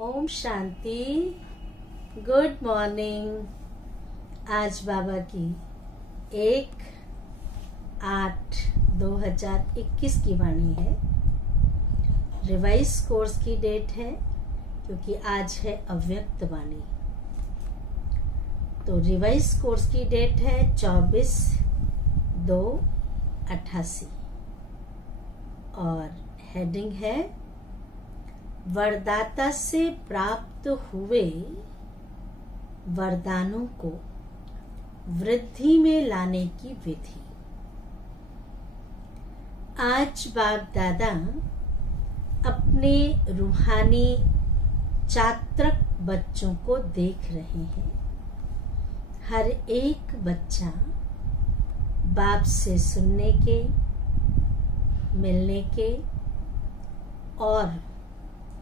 Om Shanti. Good morning. आज बाबा की 1/8/2021 की वाणी है। रिवाइज कोर्स की डेट है क्योंकि आज है अव्यक्त वाणी। तो रिवाइज कोर्स की डेट है 24/2/88 और हेडिंग है वरदाता से प्राप्त हुए वरदानों को वृद्धि में लाने की विधि। आज बाप दादा अपने रूहानी चात्रक बच्चों को देख रहे हैं। हर एक बच्चा बाप से सुनने के, मिलने के और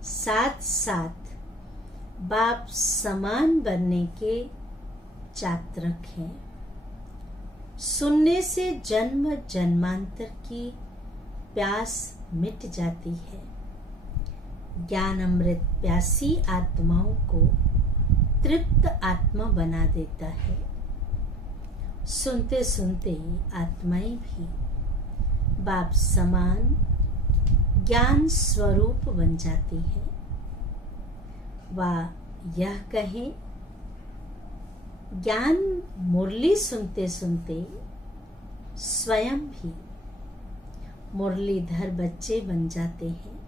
साथ साथ बाप समान बनने के चात्रक हैं। सुनने से जन्म जन्मांतर की प्यास मिट जाती है। ज्ञान अमृत प्यासी आत्माओं को तृप्त आत्मा बना देता है। सुनते सुनते आत्माएं भी बाप समान ज्ञान स्वरूप बन जाती है। वह यह कहें, ज्ञान मुरली सुनते सुनते स्वयं भी मुरलीधर बच्चे बन जाते हैं।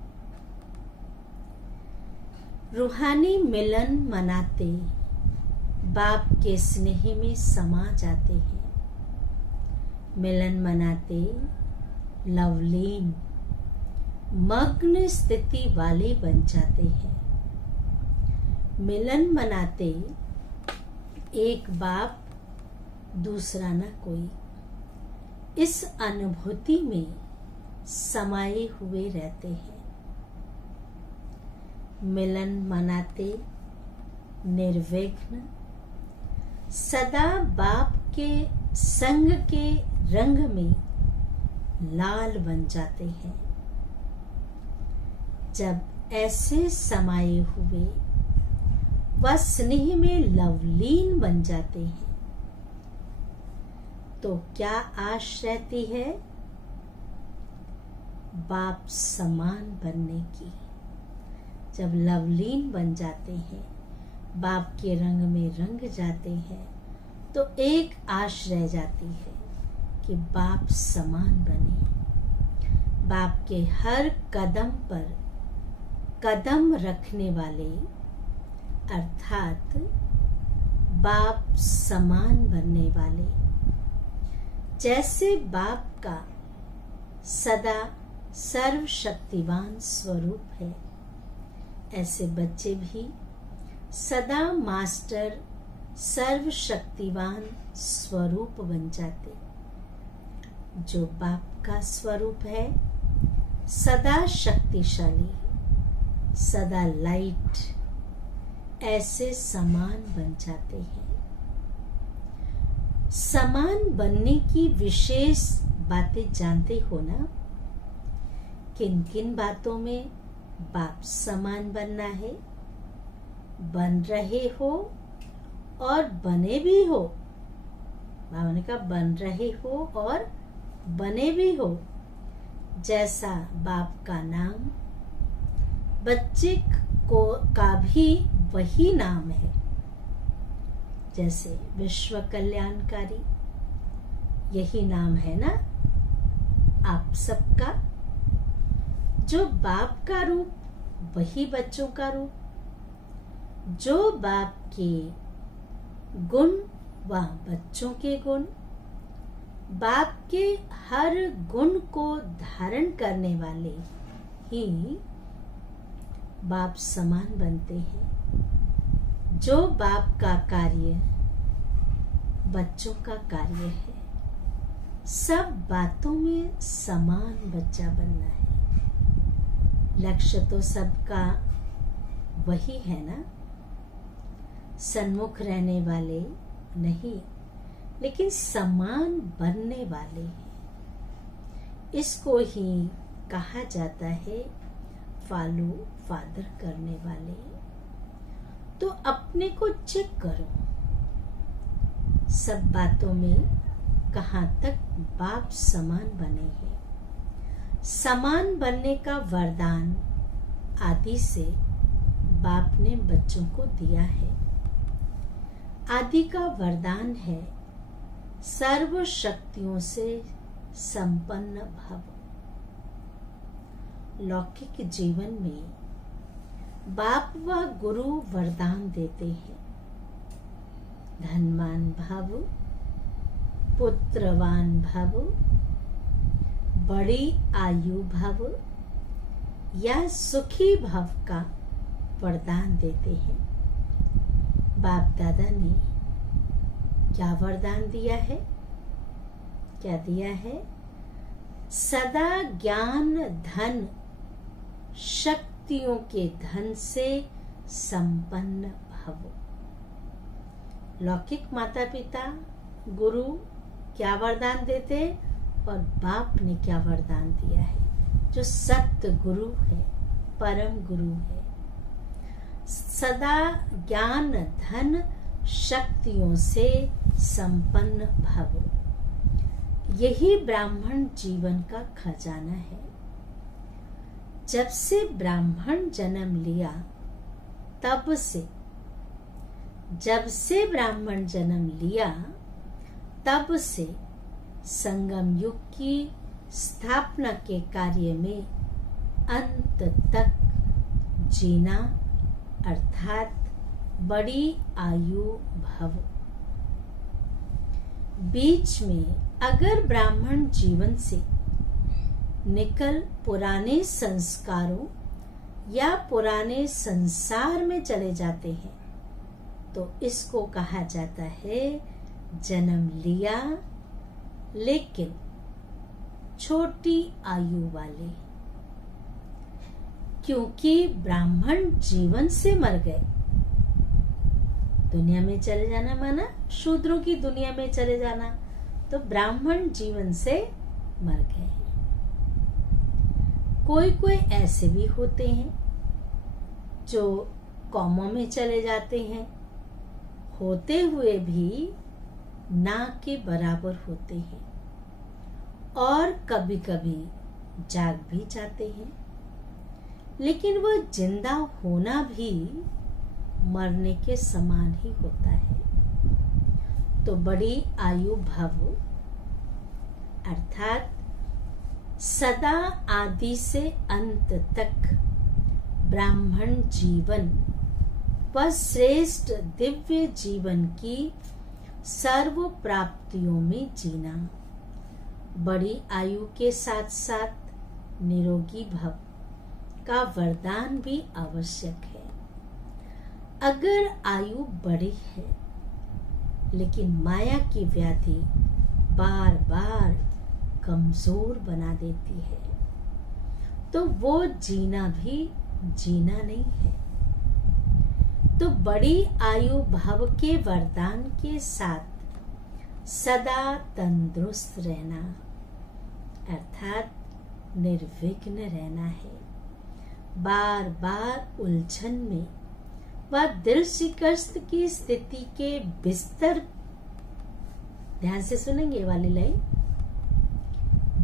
रूहानी मिलन मनाते बाप के स्नेह में समा जाते हैं। मिलन मनाते लवलीन मग्न स्थिति वाले बन जाते हैं। मिलन मनाते एक बाप दूसरा न कोई, इस अनुभूति में समाये हुए रहते हैं। मिलन मनाते निर्विघ्न सदा बाप के संग के रंग में लाल बन जाते हैं। जब ऐसे समाये हुए वह स्नेह में लवलीन बन जाते हैं तो क्या आश रहती है? बाप समान बनने की। जब लवलीन बन जाते हैं, बाप के रंग में रंग जाते हैं तो एक आश रह जाती है कि बाप समान बने। बाप के हर कदम पर कदम रखने वाले अर्थात बाप समान बनने वाले। जैसे बाप का सदा सर्वशक्तिवान स्वरूप है, ऐसे बच्चे भी सदा मास्टर सर्वशक्तिवान स्वरूप बन जाते। जो बाप का स्वरूप है सदा शक्तिशाली, सदा लाइट, ऐसे समान बन जाते हैं। समान बनने की विशेष बातें जानते हो ना? किन किन बातों में बाप समान बनना है? बन रहे हो और बने भी हो। बाबा ने कहा बन रहे हो और बने भी हो। जैसा बाप का नाम, बच्चे को का भी वही नाम है। जैसे विश्व कल्याणकारी, यही नाम है ना आप सबका। जो बाप का रूप वही बच्चों का रूप। जो बाप के गुण वह बच्चों के गुण। बाप के हर गुण को धारण करने वाले ही बाप समान बनते हैं। जो बाप का कार्य बच्चों का कार्य है। सब बातों में समान बच्चा बनना है। लक्ष्य तो सबका वही है ना, सन्मुख रहने वाले नहीं, लेकिन समान बनने वाले हैं। इसको ही कहा जाता है फॉलो फादर करने वाले। तो अपने को चेक करो, सब बातों में कहाँ तक बाप समान बने हैं। समान बनने का वरदान आदि से बाप ने बच्चों को दिया है। आदि का वरदान है सर्व शक्तियों से संपन्न भव। लौकिक जीवन में बाप व गुरु वरदान देते हैं, धनवान भव, पुत्रवान भव, बड़ी आयु भव या सुखी भव का वरदान देते हैं। बाप दादा ने क्या वरदान दिया है? क्या दिया है? सदा ज्ञान धन शक्तियों के धन से संपन्न भव। लौकिक माता पिता गुरु क्या वरदान देते और बाप ने क्या वरदान दिया है? जो सत्य गुरु है, परम गुरु है, सदा ज्ञान धन शक्तियों से संपन्न भव। यही ब्राह्मण जीवन का खजाना है। जब से ब्राह्मण जन्म लिया तब से, जब से ब्राह्मण जन्म लिया तब से संगम युग की स्थापना के कार्य में अंत तक जीना अर्थात बड़ी आयु भव। बीच में अगर ब्राह्मण जीवन से निकल पुराने संस्कारों या पुराने संसार में चले जाते हैं तो इसको कहा जाता है जन्म लिया लेकिन छोटी आयु वाले। क्योंकि ब्राह्मण जीवन से मर गए। दुनिया में चले जाना माना शूद्रों की दुनिया में चले जाना, तो ब्राह्मण जीवन से मर गए। कोई कोई ऐसे भी होते हैं जो कौमों में चले जाते हैं, होते हुए भी ना के बराबर होते हैं और कभी कभी जाग भी जाते हैं, लेकिन वह जिंदा होना भी मरने के समान ही होता है। तो बड़ी आयु भव अर्थात सदा आदि से अंत तक ब्राह्मण जीवन व श्रेष्ठ दिव्य जीवन की सर्व प्राप्तियों में जीना। बड़ी आयु के साथ साथ निरोगी भव का वरदान भी आवश्यक है। अगर आयु बड़ी है लेकिन माया की व्याधि बार बार कमजोर बना देती है तो वो जीना भी जीना नहीं है। तो बड़ी आयु भव के वरदान के साथ सदा तंदुरुस्त रहना अर्थात निर्विघ्न रहना है। बार बार उलझन में व दिल शिकस्त की स्थिति के बिस्तर, ध्यान से सुनेंगे वाली लाइन,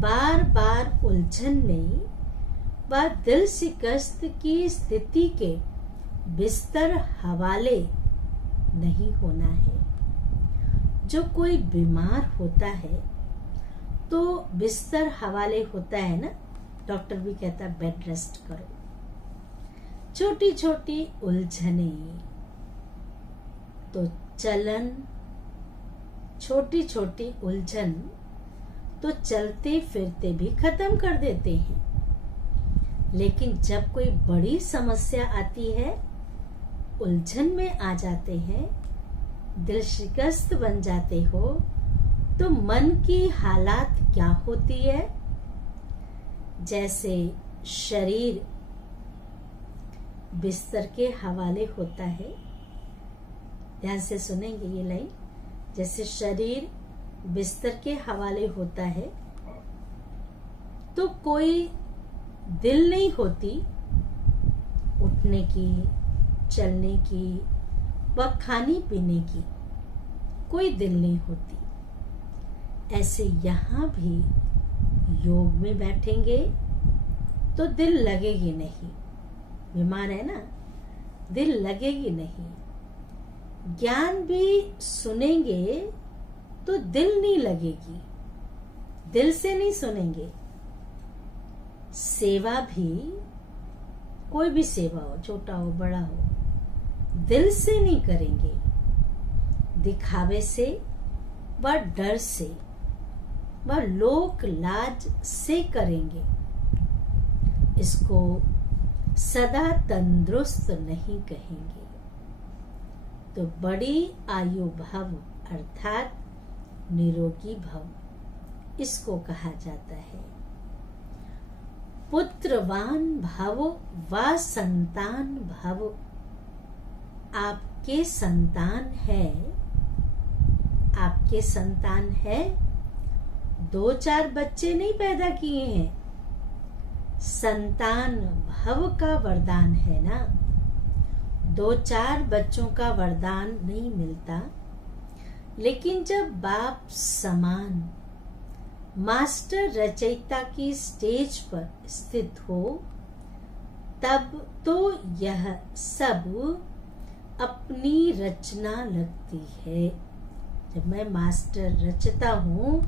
बार बार उलझन में व दिल शिकस्त की स्थिति के बिस्तर हवाले नहीं होना है। जो कोई बीमार होता है तो बिस्तर हवाले होता है ना, डॉक्टर भी कहता है बेड रेस्ट करो। छोटी छोटी उलझने तो चलन, छोटी छोटी उलझन तो चलते फिरते भी खत्म कर देते हैं, लेकिन जब कोई बड़ी समस्या आती है, उलझन में आ जाते हैं, दिल शिकस्त बन जाते हो, तो मन की हालात क्या होती है? जैसे शरीर बिस्तर के हवाले होता है, ध्यान से सुनेंगे ये लाइन, जैसे शरीर बिस्तर के हवाले होता है तो कोई दिल नहीं होती उठने की, चलने की, व खाने पीने की कोई दिल नहीं होती। ऐसे यहाँ भी योग में बैठेंगे तो दिल लगेगी नहीं। बीमार है ना, दिल लगेगी नहीं। ज्ञान भी सुनेंगे तो दिल नहीं लगेगी, दिल से नहीं सुनेंगे। सेवा भी, कोई भी सेवा हो, छोटा हो बड़ा हो, दिल से नहीं करेंगे, दिखावे से व डर से व लोक लाज से करेंगे। इसको सदा तंदुरुस्त नहीं कहेंगे। तो बड़ी आयु भव अर्थात निरोगी भव, इसको कहा जाता है। पुत्रवान भव व संतान भव। आपके संतान है, आपके संतान है, 2-4 बच्चे नहीं पैदा किए हैं। संतान भव का वरदान है ना, 2-4 बच्चों का वरदान नहीं मिलता। लेकिन जब बाप समान मास्टर रचयिता की स्टेज पर स्थित हो, तब तो यह सब अपनी रचना लगती है। जब मैं मास्टर रचता हूँ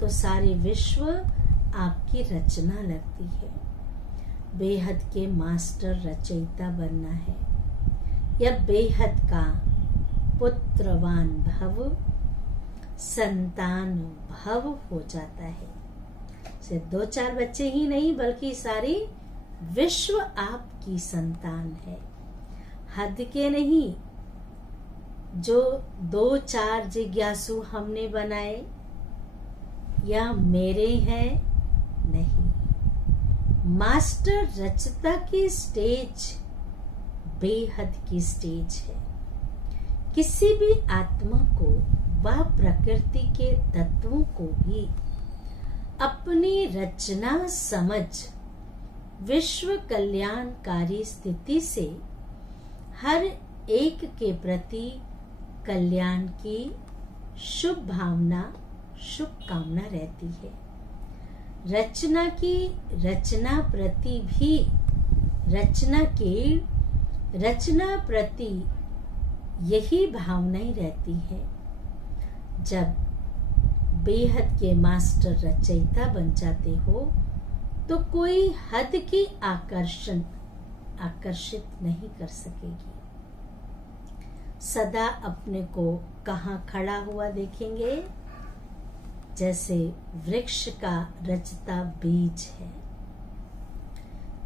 तो सारे विश्व आपकी रचना लगती है। बेहद के मास्टर रचयिता बनना है। यह बेहद का पुत्रवान भव संतान भव हो जाता है। सिर्फ 2-4 बच्चे ही नहीं बल्कि सारी विश्व आपकी संतान है। हद के नहीं, जो 2-4 जिज्ञासु हमने बनाए या मेरे हैं, नहीं। मास्टर रचता की स्टेज बेहद की स्टेज है। किसी भी आत्मा को व प्रकृति के तत्वों को भी अपनी रचना समझ विश्व कल्याणकारी स्थिति से हर एक के प्रति कल्याण की शुभ भावना, शुभ कामना रहती है। रचना की रचना प्रति भी, रचना की रचना प्रति यही भावनाएं रहती है। जब बेहद के मास्टर रचयिता बन जाते हो तो कोई हद की आकर्षित नहीं कर सकेगी। सदा अपने को कहाँ खड़ा हुआ देखेंगे, जैसे वृक्ष का रचता बीज है।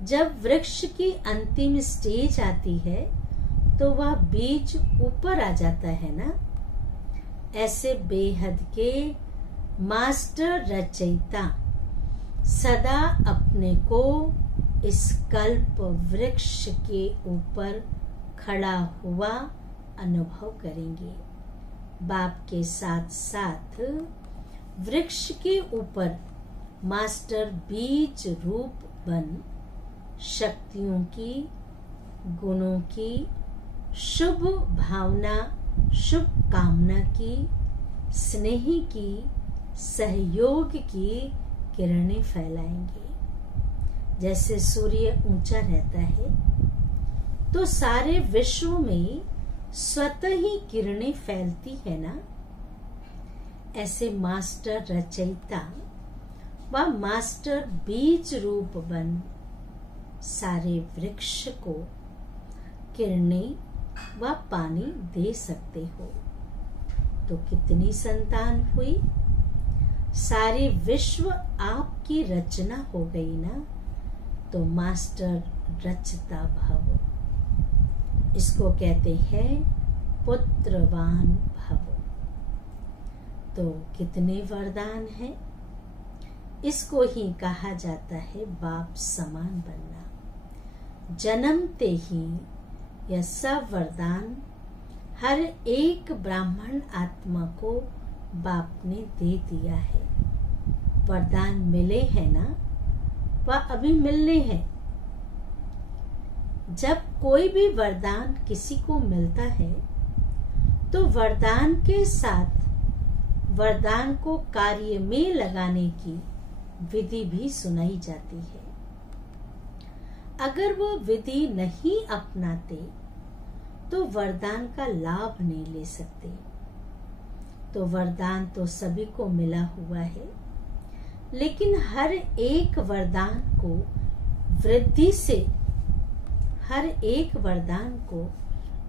जब वृक्ष की अंतिम स्टेज आती है तो वह बीज ऊपर आ जाता है ना। ऐसे बेहद के मास्टर रचयिता सदा अपने को इस कल्प वृक्ष के ऊपर खड़ा हुआ अनुभव करेंगे। बाप के साथ साथ वृक्ष के ऊपर मास्टर बीज रूप बन शक्तियों की, गुणों की, शुभ भावना, शुभ कामना की, स्नेह की, सहयोग की किरणें फैलाएंगे। जैसे सूर्य ऊंचा रहता है तो सारे विश्व में स्वतः ही किरणें फैलती है ना। ऐसे मास्टर रचयिता व मास्टर बीज रूप बन सारे वृक्ष को किरणें व पानी दे सकते हो। तो कितनी संतान हुई, सारे विश्व आपकी रचना हो गई ना। तो मास्टर रचता भव, इसको कहते हैं पुत्रवान भव। तो कितने वरदान हैं, इसको ही कहा जाता है बाप समान बनना। जन्मते ही यह सब वरदान हर एक ब्राह्मण आत्मा को बाप ने दे दिया है। वरदान मिले हैं ना, वह अभी मिलने हैं। जब कोई भी वरदान किसी को मिलता है तो वरदान के साथ वरदान को कार्य में लगाने की विधि भी सुनाई जाती है। अगर वो विधि नहीं अपनाते तो वरदान का लाभ नहीं ले सकते। तो वरदान तो सभी को मिला हुआ है, लेकिन हर एक वरदान को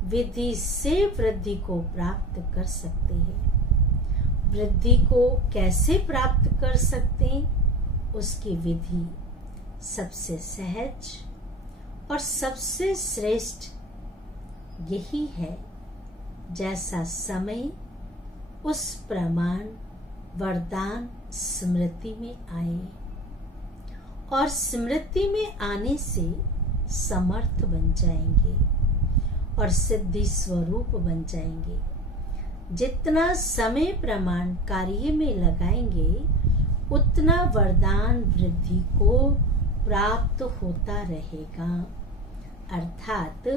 विधि से वृद्धि को प्राप्त कर सकते हैं। वृद्धि को कैसे प्राप्त कर सकते हैं, उसकी विधि सबसे सहज और सबसे श्रेष्ठ यही है, जैसा समय उस प्रमाण वरदान स्मृति में आए और स्मृति में आने से समर्थ बन जाएंगे और सिद्धि स्वरूप बन जाएंगे। जितना समय प्रमाण कार्य में लगाएंगे उतना वरदान वृद्धि को प्राप्त होता रहेगा, अर्थात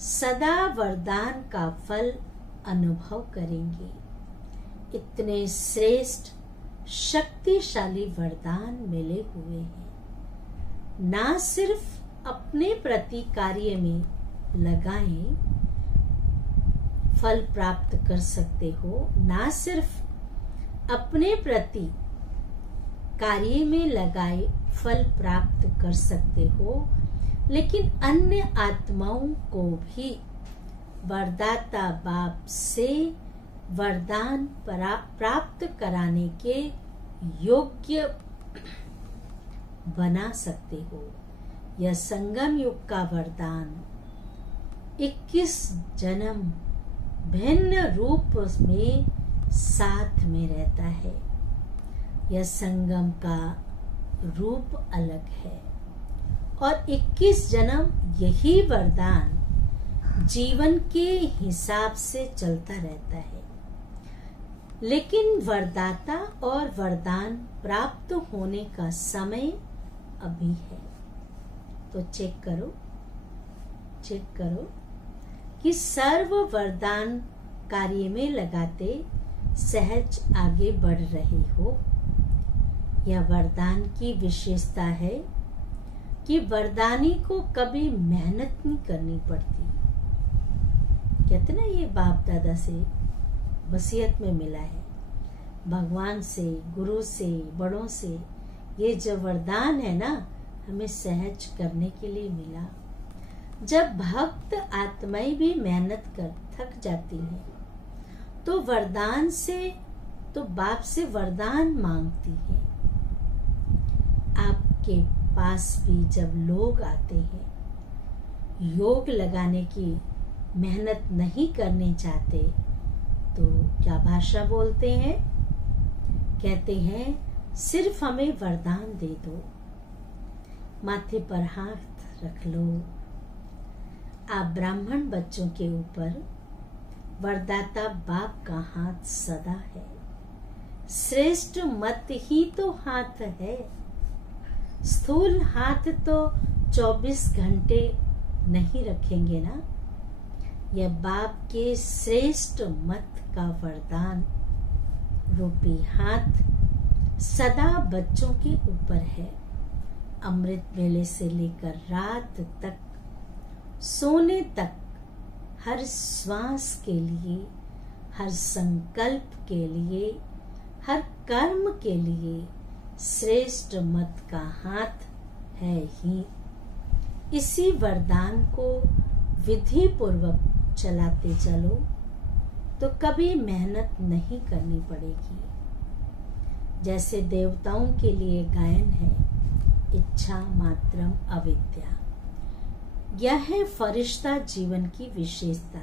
सदा वरदान का फल अनुभव करेंगे। इतने श्रेष्ठ शक्तिशाली वरदान मिले हुए हैं। ना सिर्फ अपने प्रति कार्य में लगाएं फल प्राप्त कर सकते हो, ना सिर्फ अपने प्रति कार्य में लगाए फल प्राप्त कर सकते हो, लेकिन अन्य आत्माओं को भी वरदाता बाप से वरदान प्राप्त कराने के योग्य बना सकते हो। यह संगम युग का वरदान 21 जन्म भिन्न रूप में साथ में रहता है। यह संगम का रूप अलग है और 21 जन्म यही वरदान जीवन के हिसाब से चलता रहता है। लेकिन वरदाता और वरदान प्राप्त होने का समय अभी है। तो चेक करो कि सर्व वरदान कार्य में लगाते सहज आगे बढ़ रहे हो। यह वरदान की विशेषता है कि वरदानी को कभी मेहनत नहीं करनी पड़ती। कहते ना, ये बाप दादा से वसीयत में मिला है, भगवान से, गुरु से, बड़ों से। ये जो वरदान है ना, हमें सहज करने के लिए मिला। जब भक्त आत्माएं भी मेहनत कर थक जाती हैं तो वरदान से, तो बाप से वरदान मांगती हैं। आपके पास भी जब लोग आते हैं, योग लगाने की मेहनत नहीं करने चाहते, तो क्या भाषा बोलते हैं? कहते हैं सिर्फ हमें वरदान दे दो, माथे पर हाथ रख लो। आप ब्राह्मण बच्चों के ऊपर वरदाता बाप का हाथ सदा है। श्रेष्ठ मत ही तो हाथ है। स्थूल हाथ तो 24 घंटे नहीं रखेंगे ना। यह बाप के श्रेष्ठ मत का वरदान रूपी हाथ सदा बच्चों के ऊपर है। अमृत वेले से लेकर रात तक, सोने तक, हर श्वास के लिए, हर संकल्प के लिए, हर कर्म के लिए श्रेष्ठ मत का हाथ है ही। इसी वरदान को विधि पूर्वक चलाते चलो तो कभी मेहनत नहीं करनी पड़ेगी। जैसे देवताओं के लिए गायन है, इच्छा मात्रम अविद्या। यह है फरिश्ता जीवन की विशेषता।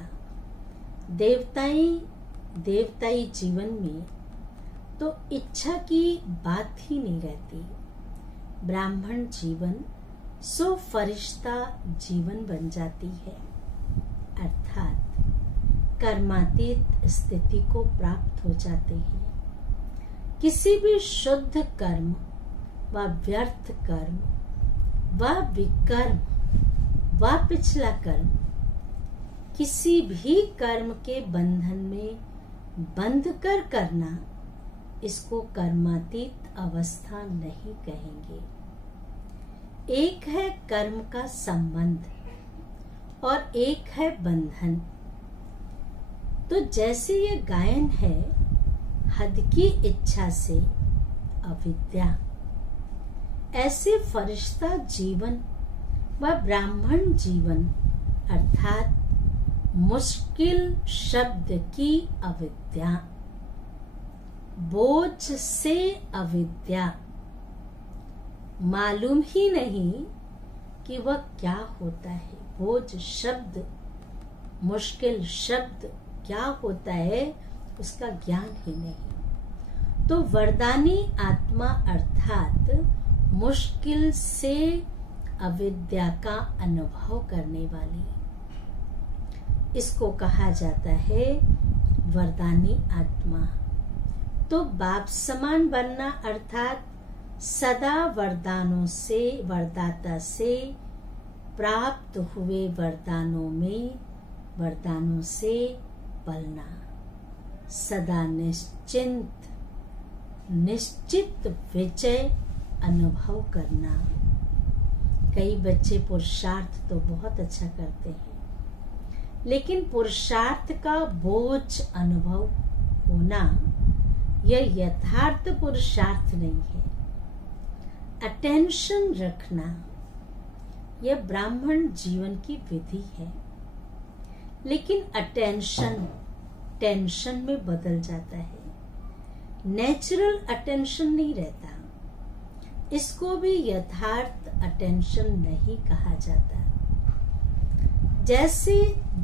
देवताई जीवन में तो इच्छा की बात ही नहीं रहती। ब्राह्मण जीवन सो फरिश्ता जीवन बन जाती है, अर्थात कर्मातीत स्थिति को प्राप्त हो जाते हैं। किसी भी शुद्ध कर्म व व्यर्थ कर्म व विकर्म व पिछला कर्म किसी भी कर्म के बंधन में बंध कर करना, इसको कर्मातीत अवस्था नहीं कहेंगे। एक है कर्म का संबंध और एक है बंधन। तो जैसे ये गायन है, हद की इच्छा से अविद्या, ऐसे फरिश्ता जीवन व ब्राह्मण जीवन अर्थात मुश्किल शब्द की अविद्या, बोझ से अविद्या, मालूम ही नहीं कि वह क्या होता है। बोझ शब्द, मुश्किल शब्द क्या होता है, उसका ज्ञान ही नहीं। तो वरदानी आत्मा अर्थात मुश्किल से अविद्या का अनुभव करने वाली, इसको कहा जाता है वरदानी आत्मा। तो बाप समान बनना अर्थात सदा वरदानों से, वरदाता से प्राप्त हुए वरदानों में, वरदानों से पलना, सदा निश्चित विजय अनुभव करना। कई बच्चे पुरुषार्थ तो बहुत अच्छा करते हैं, लेकिन पुरुषार्थ का बोझ अनुभव होना यह यथार्थ पुरुषार्थ नहीं है। अटेंशन रखना यह ब्राह्मण जीवन की विधि है, लेकिन अटेंशन टेंशन में बदल जाता है। नेचुरल अटेंशन नहीं रहता, इसको भी यथार्थ अटेंशन नहीं कहा जाता। जैसे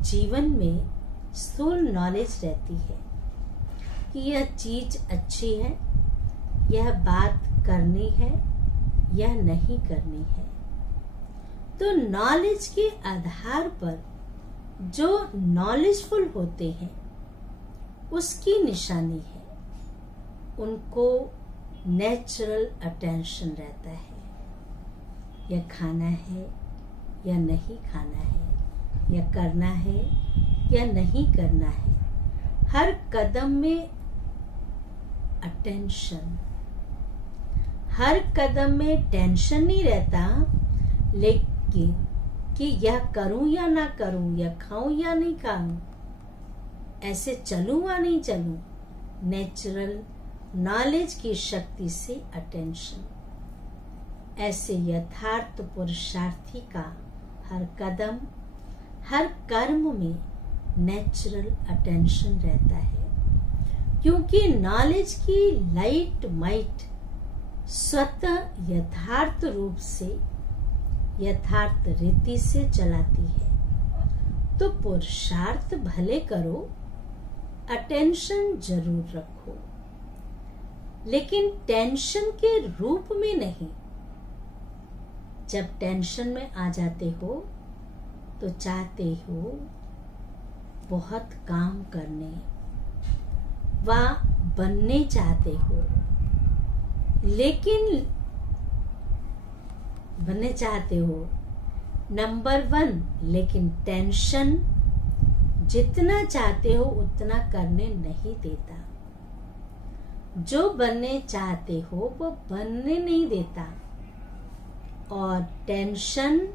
जीवन में स्थूल नॉलेज रहती है कि यह चीज अच्छी है, यह बात करनी है, यह नहीं करनी है, तो नॉलेज के आधार पर जो नॉलेजफुल होते हैं उसकी निशानी है, उनको नेचुरल अटेंशन रहता है। यह खाना है या नहीं खाना है, यह करना है या नहीं करना है, हर कदम में अटेंशन। हर कदम में टेंशन नहीं रहता, लेकिन कि यह करूं या ना करूं, यह खाऊं या नहीं खाऊं, ऐसे चलूं या नहीं चलूं, नेचुरल नॉलेज की शक्ति से अटेंशन। ऐसे यथार्थ पुरुषार्थी का हर कदम, हर कर्म में नेचुरल अटेंशन रहता है, क्योंकि नॉलेज की लाइट माइट स्वतः यथार्थ रूप से, यथार्थ रीति से चलाती है। तो पुरुषार्थ भले करो, अटेंशन जरूर रखो, लेकिन टेंशन के रूप में नहीं। जब टेंशन में आ जाते हो तो चाहते हो बहुत काम करने व बनने चाहते हो, लेकिन बनने चाहते हो नंबर 1, लेकिन टेंशन जितना चाहते हो उतना करने नहीं देता। जो बनने चाहते हो वो बनने नहीं देता, और टेंशन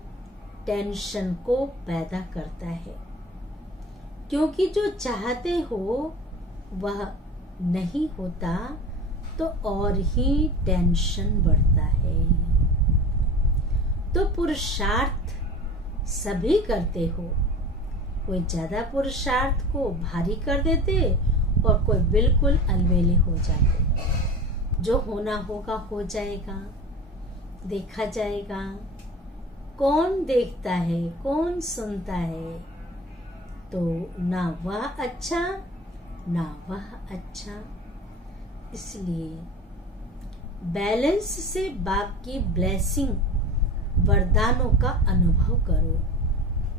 को पैदा करता है, क्योंकि जो चाहते हो वह नहीं होता तो और ही टेंशन बढ़ता है। तो पुरुषार्थ सभी करते हो, कोई ज्यादा पुरुषार्थ को भारी कर देते और कोई बिल्कुल अलवेले हो जाते। जो होना होगा हो जाएगा, देखा जाएगा। कौन देखता है, कौन सुनता है? तो ना वह अच्छा ना वह अच्छा। इसलिए बैलेंस से बाप की ब्लेसिंग, वरदानों का अनुभव करो।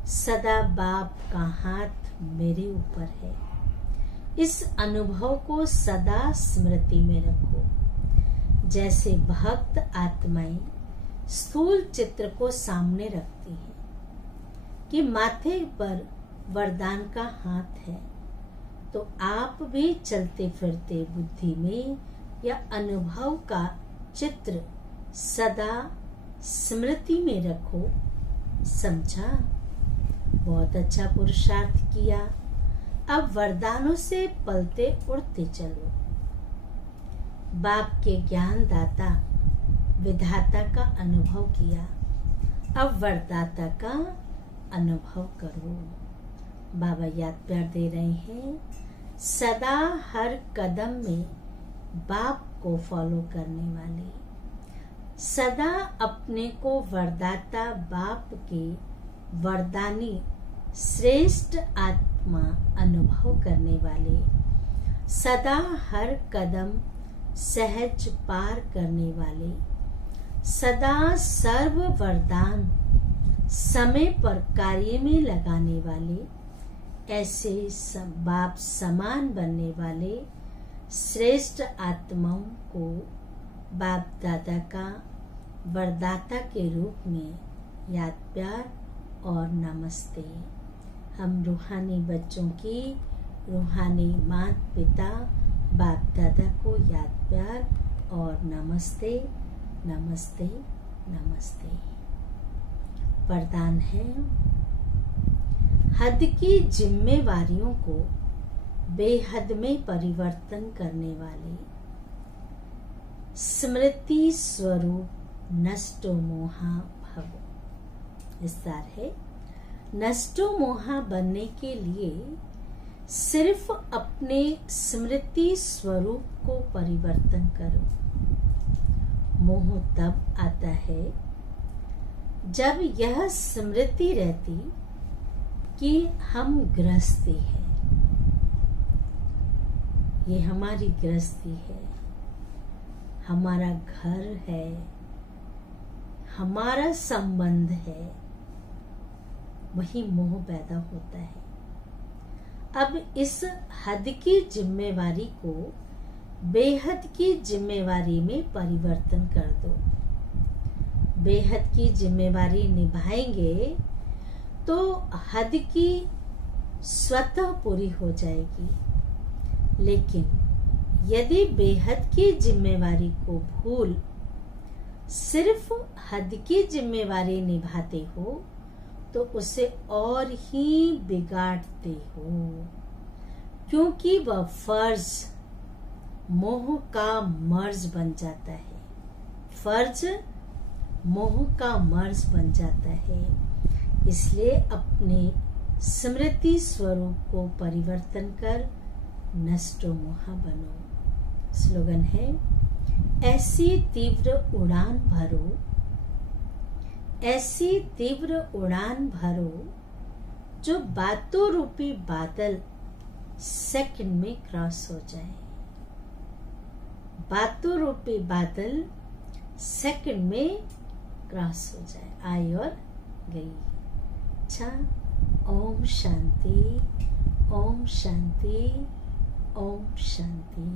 सदा बाप का हाथ मेरे ऊपर है, इस अनुभव को सदा स्मृति में रखो। जैसे भक्त आत्माएं स्थूल चित्र को सामने रखती हैं कि माथे पर वरदान का हाथ है, तो आप भी चलते फिरते बुद्धि में या अनुभव का चित्र सदा स्मृति में रखो। समझा? बहुत अच्छा पुरुषार्थ किया। अब वरदानों से पलते उड़ते चलो। बाप के ज्ञान दाता विधाता का अनुभव किया, अब वरदाता का अनुभव करो। बाबा याद प्यार दे रहे हैं, सदा हर कदम में बाप को फॉलो करने वाले, सदा अपने को वरदाता बाप के वरदानी श्रेष्ठ आत्मा अनुभव करने वाले, सदा हर कदम सहज पार करने वाले, सदा सर्व वरदान समय पर कार्य में लगाने वाले, ऐसे बाप समान बनने वाले श्रेष्ठ आत्माओं को बाप दादा का वरदाता के रूप में याद प्यार और नमस्ते। हम रूहानी बच्चों की रूहानी माता पिता बाप दादा को याद प्यार और नमस्ते नमस्ते नमस्ते। वरदान है, हद की जिम्मेवारियों को बेहद में परिवर्तन करने वाले, स्मृति स्वरूप नष्टो मोहा भव। विस्तार है, नष्टो मोहा बनने के लिए सिर्फ अपने स्मृति स्वरूप को परिवर्तन करो। मोह तब आता है जब यह स्मृति रहती कि हम गृहस्थी है, ये हमारी गृहस्थी है, हमारा घर है, हमारा संबंध है, वही मोह पैदा होता है। अब इस हद की जिम्मेवारी को बेहद की जिम्मेवारी में परिवर्तन कर दो। बेहद की जिम्मेवारी निभाएंगे तो हद की स्वतः पूरी हो जाएगी। लेकिन यदि बेहद की जिम्मेवारी को भूल सिर्फ हद की जिम्मेवारी निभाते हो तो उसे और ही बिगाड़ते हो, क्योंकि वह फर्ज मोह का मर्ज बन जाता है। फर्ज मोह का मर्ज बन जाता है। इसलिए अपने स्मृति स्वरूप को परिवर्तन कर नष्टो मोहा बनो। स्लोगन है, ऐसी तीव्र उड़ान भरो, ऐसी तीव्र उड़ान भरो जो बातों रूपी बादल सेकंड में क्रॉस हो जाए। बातों रूपी बादल सेकंड में क्रॉस हो जाए। आई और गई। अच्छा, ओम शांति, ओम शांति, ओम शांति।